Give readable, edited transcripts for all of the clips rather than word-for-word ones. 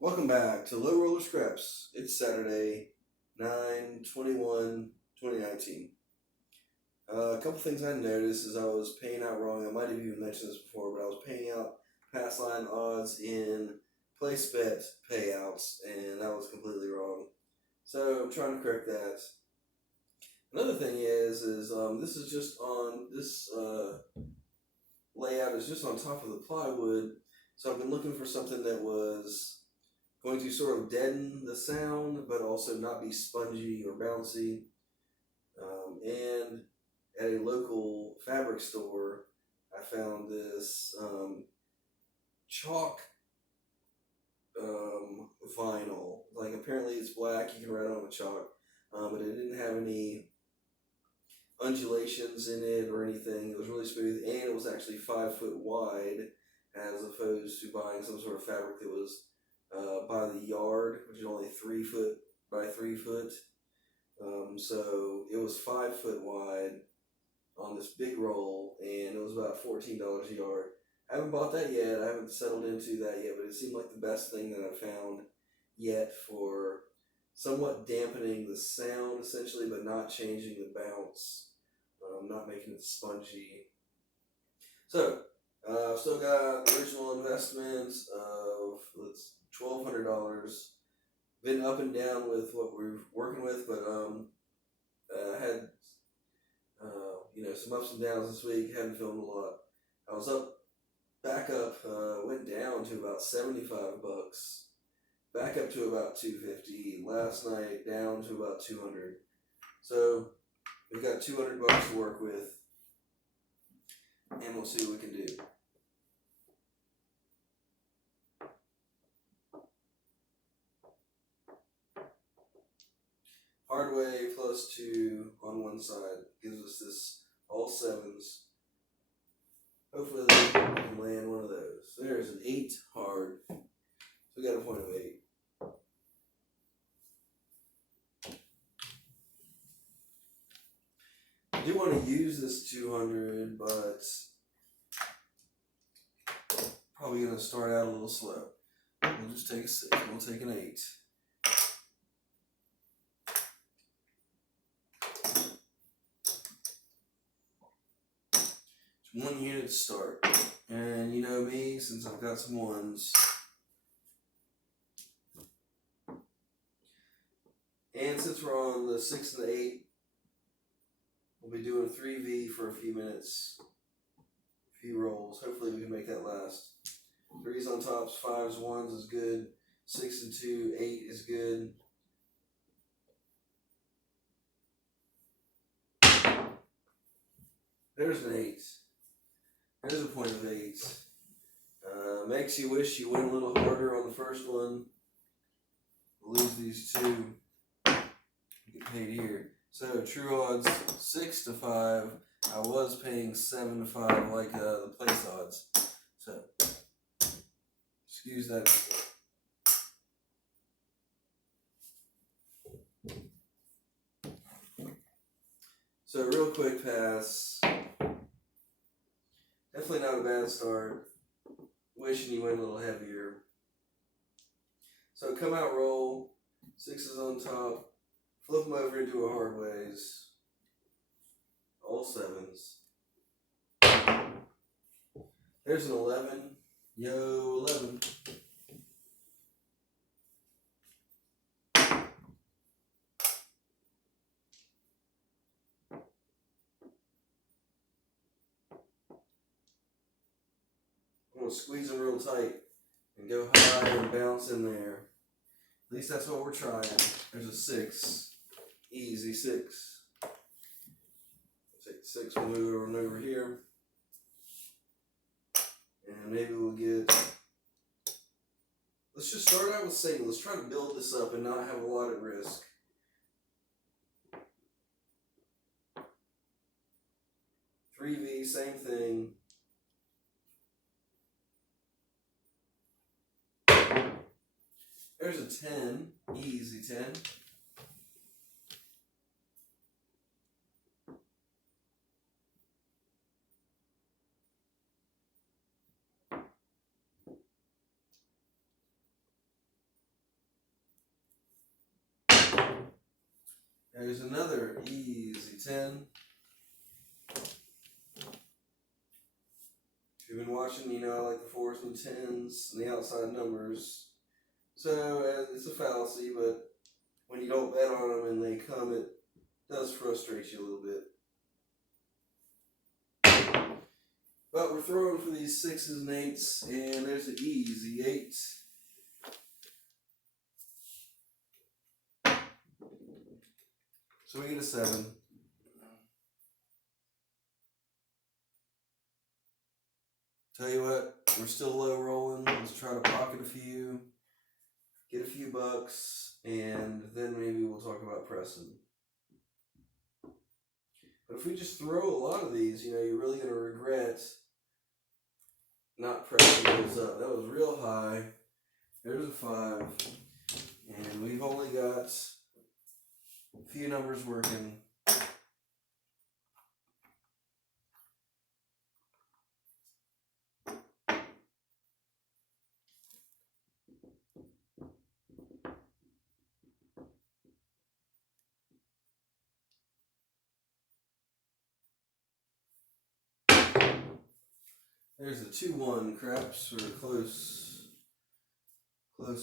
Welcome back to Low Roller Scraps. It's Saturday, 9/21/2019. A couple things I noticed as I was paying out wrong. I might have even mentioned this before, but I was paying out pass line odds in place bet payouts, and that was completely wrong. So I'm trying to correct that. Another thing is this is just on this layout is just on top of the plywood. So I've been looking for something that was going to sort of deaden the sound, but also not be spongy or bouncy. And at a local fabric store, I found this chalk vinyl. Like apparently it's black, you can write on with chalk, but it didn't have any undulations in it or anything. It was really smooth, and it was actually 5 foot wide, as opposed to buying some sort of fabric that was by the yard, which is only 3 foot by 3 foot. So it was 5 foot wide on this big roll, and it was about $14 a yard. I haven't bought that yet. I haven't settled into that yet, but it seemed like the best thing that I've found yet for somewhat dampening the sound, essentially, but not changing the bounce, not making it spongy. So, still got the original investment of $1,200. Been up and down with what we're working with, but I had some ups and downs this week. Hadn't filmed a lot. I was back up, went down to about $75, back up to about $250. Last night down to about $200. So we've got $200 to work with, and we'll see what we can do. Hardway +2 on one side gives us this all sevens. Hopefully we can land one of those. There's an 8 hard. So we got a point of 8. I do want to use this 200, but probably going to start out a little slow. We'll just take a 6. We'll take an 8. It's 1 unit to start. And you know me, since I've got some ones. And since we're on the 6 and the 8, we'll be doing 3V for a few minutes. A few rolls. Hopefully we can make that last. 3s on tops, 5s, 1s is good. 6 and 2, 8 is good. There's an 8. There's a point of 8. Makes you wish you went a little harder on the first one. Lose these 2. Get paid here. So true odds 6 to 5. I was paying 7 to 5 like the place odds. So excuse that. So real quick pass. Definitely not a bad start. Wishing you went a little heavier. So come out roll. 6s on top. Flip them over into a hard ways. All 7s. There's an 11. Yo, 11. I'm going to squeeze them real tight and go high and bounce in there. At least that's what we're trying. There's a 6. Easy 6. Take the 6, we'll move it over and over here. And maybe we'll get... Let's just start out with single. Let's try to build this up and not have a lot at risk. Three V, same thing. There's a 10. Easy 10. There's another easy 10. If you've been watching, you know I like the 4s and 10s and the outside numbers. So it's a fallacy, but when you don't bet on them and they come, it does frustrate you a little bit. But we're throwing for these 6s and 8s, and there's an easy 8. So we get a 7. Tell you what, we're still low rolling. Let's try to pocket a few, get a few bucks, and then maybe we'll talk about pressing. But if we just throw a lot of these, you know, you're really going to regret not pressing those up. That was real high. There's a 5. And we've only got a few numbers working. There's the 2-1 craps, or close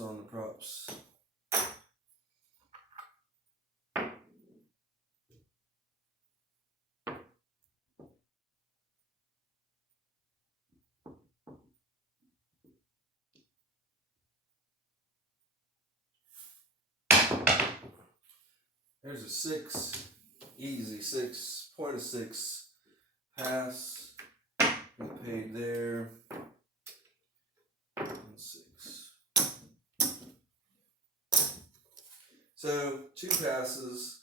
on the props. There's a 6, easy 6, point of 6, pass. Get paid there. And 6. So 2 passes,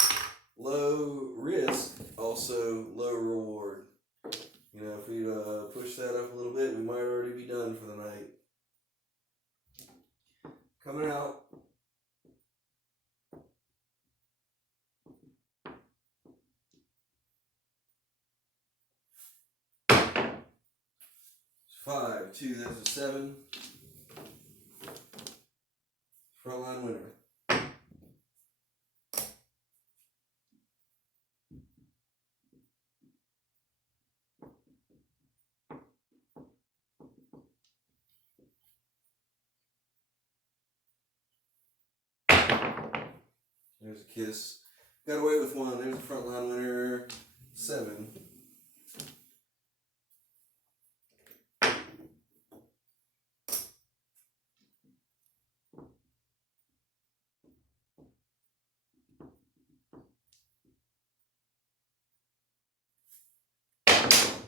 low risk, also low reward. You know, if we push that up a little bit, we might already be done for the night. Coming out. Five, 2, that's a 7. Frontline winner. There's a kiss. Got away with 1. There's a frontline winner. 7.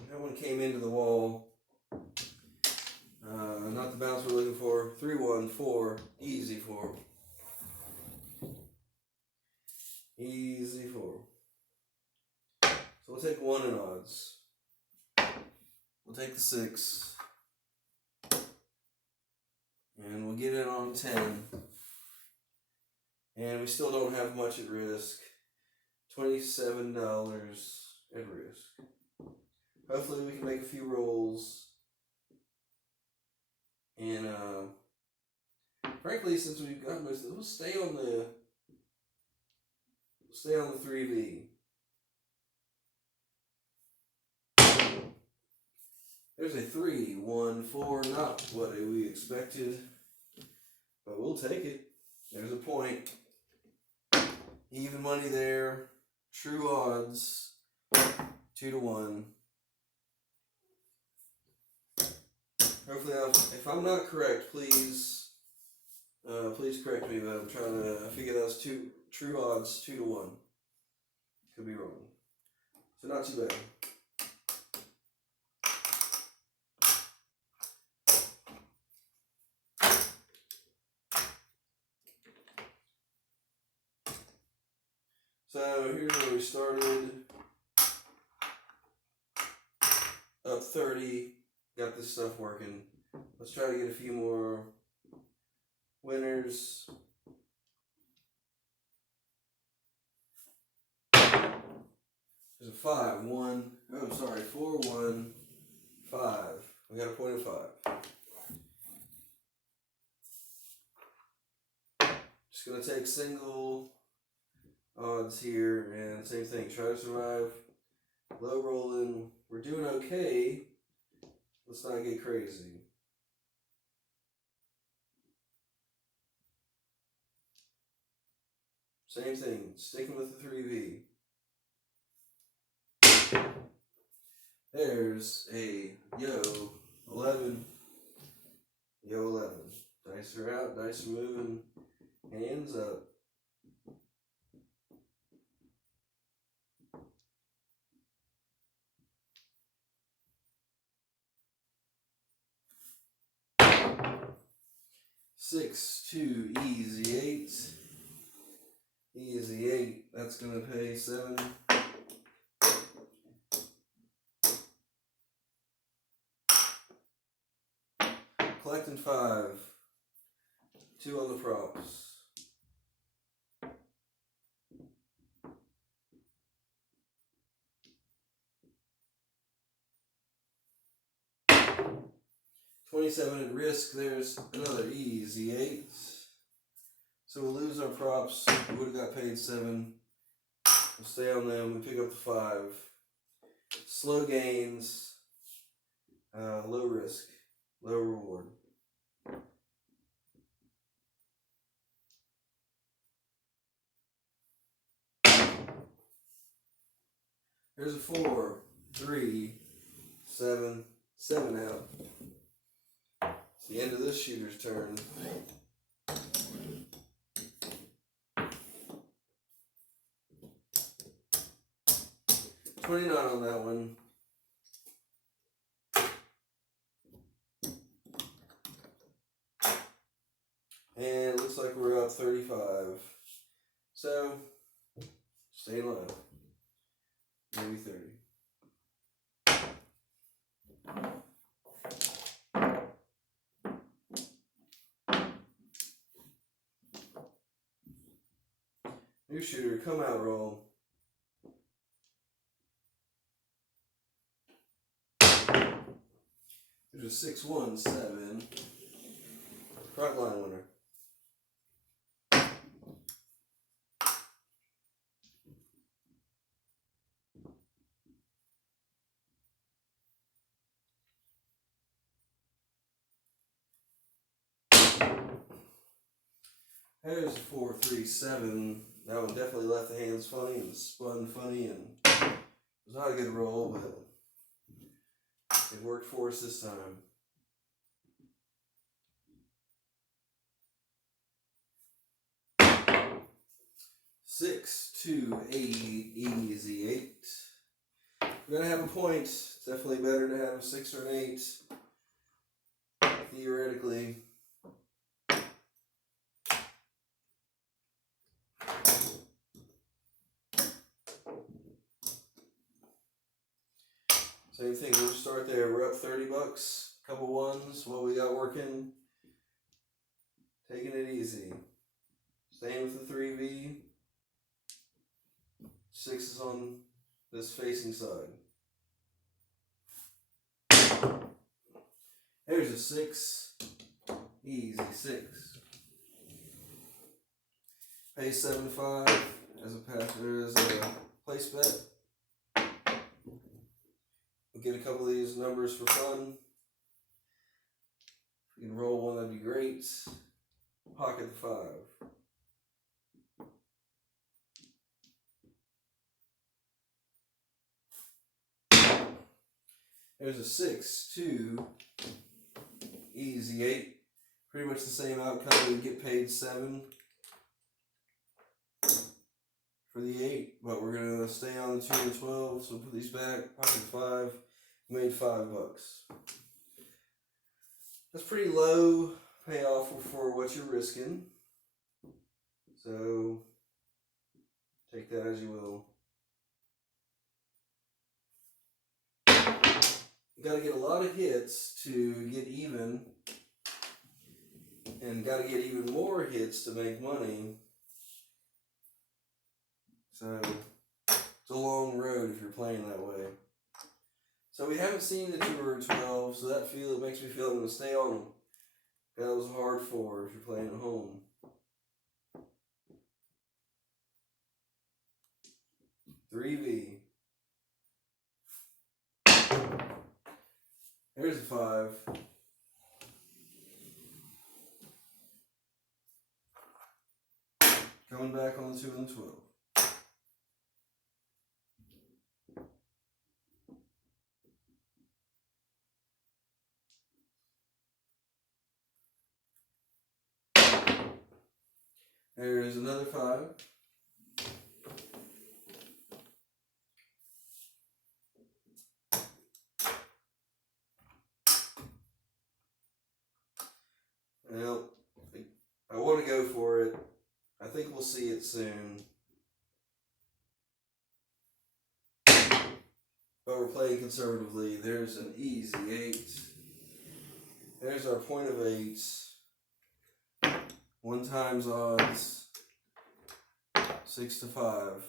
That one came into the wall. Not the bounce we're looking for. 3-1, 4. Easy 4. Easy 4. So we'll take 1 in odds. We'll take the 6. And we'll get in on 10. And we still don't have much at risk. $27 at risk. Hopefully we can make a few rolls. And frankly, since we've got most of this, we'll stay on the 3V. There's a 3, 1, 4, not what we expected, but we'll take it. There's a point. Even money there. True odds. 2-1. Hopefully, if I'm not correct, please correct me. But I'm trying to figure those true odds 2-1. Could be wrong. So not too bad. So here's where we started. Up 30. Got this stuff working. Let's try to get a few more winners. There's a 5, 1. Oh, sorry, 4, 1, 5. We got a point of 5. Just gonna take single odds here, and same thing. Try to survive. Low rolling. We're doing okay. Let's not get crazy. Same thing. Sticking with the 3V. There's a yo 11. Yo 11. Dice are out. Dice are moving. Hands up. Six, two, easy 8. Easy 8. That's gonna pay 7. Collecting 5. 2 on the props. $27 at risk. There's another easy 8. So we'll lose our props. We would have got paid 7. We'll stay on them. We pick up the 5. Slow gains. Low risk. Low reward. There's a 4, 3, 7, 7 out. It's the end of this shooter's turn. $29 on that one. And it looks like we're up 35. So, stay alive. Maybe 30. New shooter, come out roll. There's a 6-1-7. Front line winner. There's a 4-3-7. That one definitely left the hands funny and spun funny, and it was not a good roll, but it worked for us this time. Six, 2, 8, easy 8. We're gonna have a point. It's definitely better to have a 6 or an 8. Theoretically. Same thing, we'll start there. We're up $30. Couple ones, what we got working. Taking it easy. Staying with the 3V. 6 is on this facing side. There's a 6. Easy 6. Pay 7-5 as a place bet. We'll get a couple of these numbers for fun. If you can roll one, that'd be great. Pocket the 5. There's a 6, 2, easy 8. Pretty much the same outcome. We get paid 7 for the 8, but we're gonna stay on the 2 and 12. So put these back. Pocket 5. Made $5. That's pretty low payoff for what you're risking. So take that as you will. You gotta get a lot of hits to get even, and gotta get even more hits to make money. So it's a long road if you're playing that way. So we haven't seen the 2 or 12, so that makes me feel I'm gonna stay on them. That was a hard 4 if you're playing at home. 3V. There's a 5. Coming back on the 2 and the 12. There's another 5. Well, I want to go for it. I think we'll see it soon. But we're playing conservatively. There's an easy 8. There's our point of 8. 1 times odds. 6 to 5.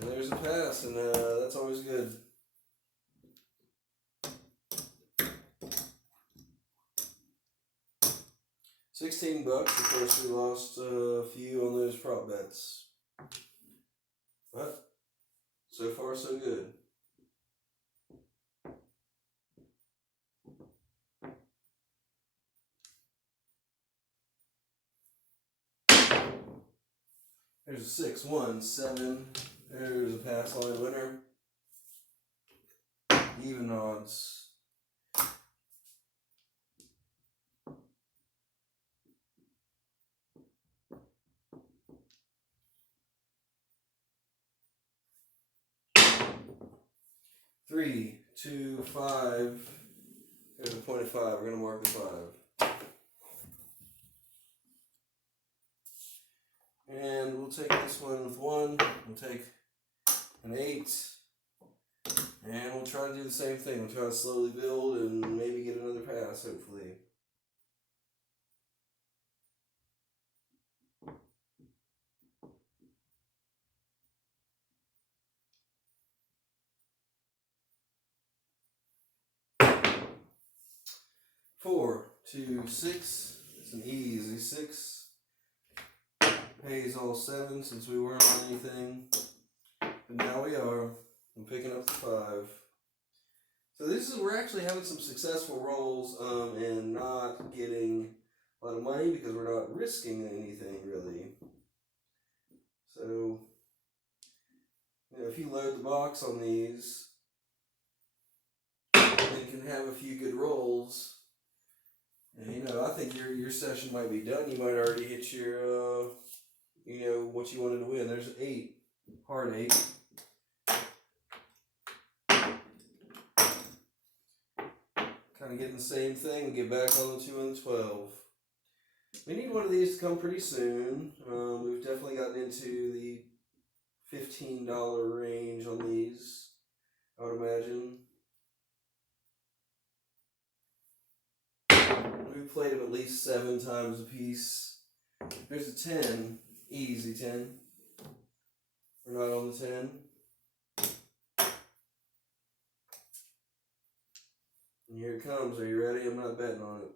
And there's a pass, and that's always good. $16. Of course, we lost a few on those prop bets. But so far, so good. There's a 6, 1, 7. There's a pass line winner. Even odds. Three, 2, 5. There's a point of 5. We're gonna mark the 5. And we'll take this one with 1. We'll take an 8. And we'll try to do the same thing. We'll try to slowly build and maybe get another pass, hopefully. Four, 2, 6. It's an easy 6. Pays all 7 since we weren't on anything. But now we are. I'm picking up the 5. So we're actually having some successful rolls and not getting a lot of money because we're not risking anything really. So if you load the box on these, you can have a few good rolls. And I think your session might be done. You might already hit your what you wanted to win. There's an 8, hard 8. Kind of getting the same thing. Get back on the 2 and the 12. We need one of these to come pretty soon. We've definitely gotten into the $15 range on these, I would imagine. We've played them at least 7 times a piece. There's a 10, easy 10. We're not on the 10. And here it comes. Are you ready? I'm not betting on it.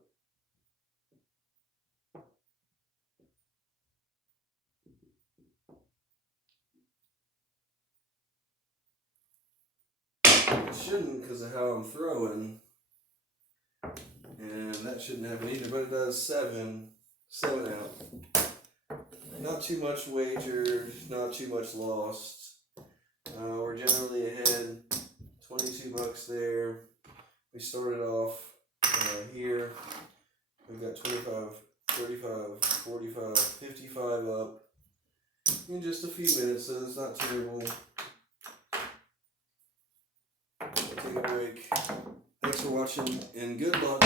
It shouldn't because of how I'm throwing. And that shouldn't happen either, but it does. 7 out. Not too much wagered, not too much lost. We're generally ahead. $22 there. We started off here. We've got 25, 35, 45, 55 up in just a few minutes, so it's not terrible. We'll take a break. Thanks for watching, and good luck.